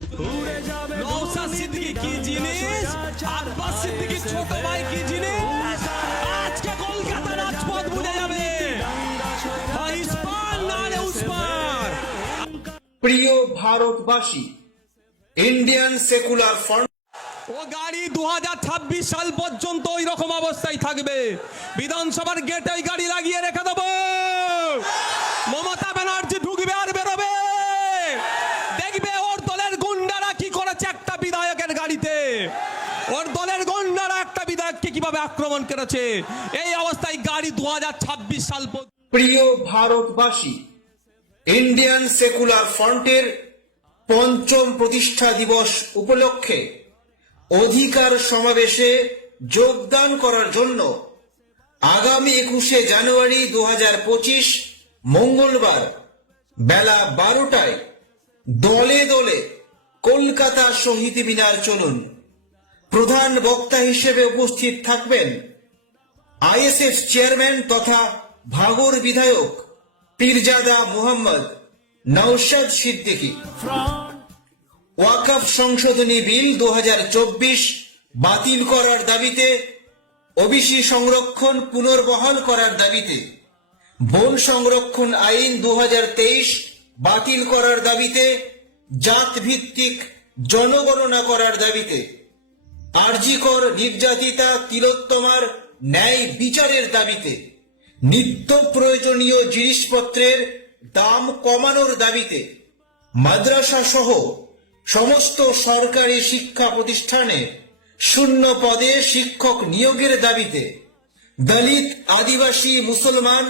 নওশাদ সিদ্দিকী কি জিনিস, আব্বাস সিদ্দিকী ছোট ভাই কি জিনিস, আজকে কলকাতা রাজপথ বুঝে যাবে। ইস্পান না রে উসমান। প্রিয় ভারতবাসী, ইন্ডিয়ান সেকুলার ফ্রন্ট ও গাড়ি 2026 সাল পর্যন্ত ওই রকম অবস্থায় থাকবে। বিধানসভার গেটে ওই গাড়ি লাগিয়ে রেখে দেবো। মমতা ব্যানার্জি ঢুকবে আর বেরোবে, দেখবে ওর দলের গুন্ডারা কি করেছে একটা বিধায়কের গাড়িতে। ওর দলের গুন্ডারা একটা বিধায়ককে কিভাবে আক্রমণ করেছে। এই অবস্থায় গাড়ি 2026 সাল পর্যন্ত। প্রিয় ভারতবাসী, ইন্ডিয়ান সেকুলার ফ্রন্টের পঞ্চম প্রতিষ্ঠা দিবস উপলক্ষে অধিকার সমাবেশে যোগদান করার জন্য আগামী 21শে জানুয়ারি 2025 মঙ্গলবার বেলা 12টায় দলে দলে কলকাতা শহীদ মিনার চলুন। প্রধান বক্তা হিসেবে উপস্থিত থাকবেন আইএসএফ চেয়ারম্যান তথা ভাগর বিধায়ক পীরজাদা মোহাম্মদ নওশাদ সিদ্দিকী। ওয়াকফ সংশোধনী বিল 2024 বাতিল করার দাবিতে, ওবিসি সংরক্ষণ পুনর্বহাল করার দাবিতে, বন সংরক্ষণ আইন 2023 বাতিল করার দাবিতে, জাত ভিত্তিক জনগণনা করার দাবিতে, আরজিকর নির্যাতিতা তিলোত্তমার ন্যায় বিচারের দাবিতে, নিত্য প্রয়োজনীয় জিনিসপত্রের দাম কমানোর দাবিতে, মাদ্রাসা সহ সমস্ত সরকারি শিক্ষা প্রতিষ্ঠানে শূন্য পদে শিক্ষক নিয়োগের দাবিতে, দলিত, আদিবাসী, মুসলমান,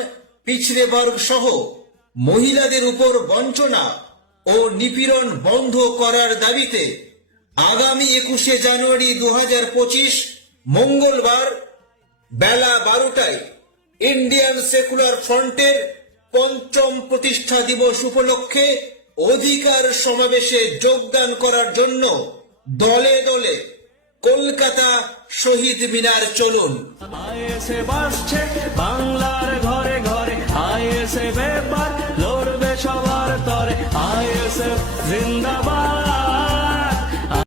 পিছড়ে বর্গ সহ মহিলাদের উপর বঞ্চনা ও নিপীড়ন বন্ধ করার দাবিতে আগামী 21শে জানুয়ারি 2025 মঙ্গলবার বেলা 12টায় ইন্ডিয়ান সেকুলার ফ্রন্টের পঞ্চম প্রতিষ্ঠা দিবস উপলক্ষে অধিকার সমাবেশে যোগদান করার জন্য দলে দলে কলকাতা শহীদ মিনার চলুন। আইএসএ বাসছে বাংলার ঘরে ঘরে, আইএসএ ব্যাপার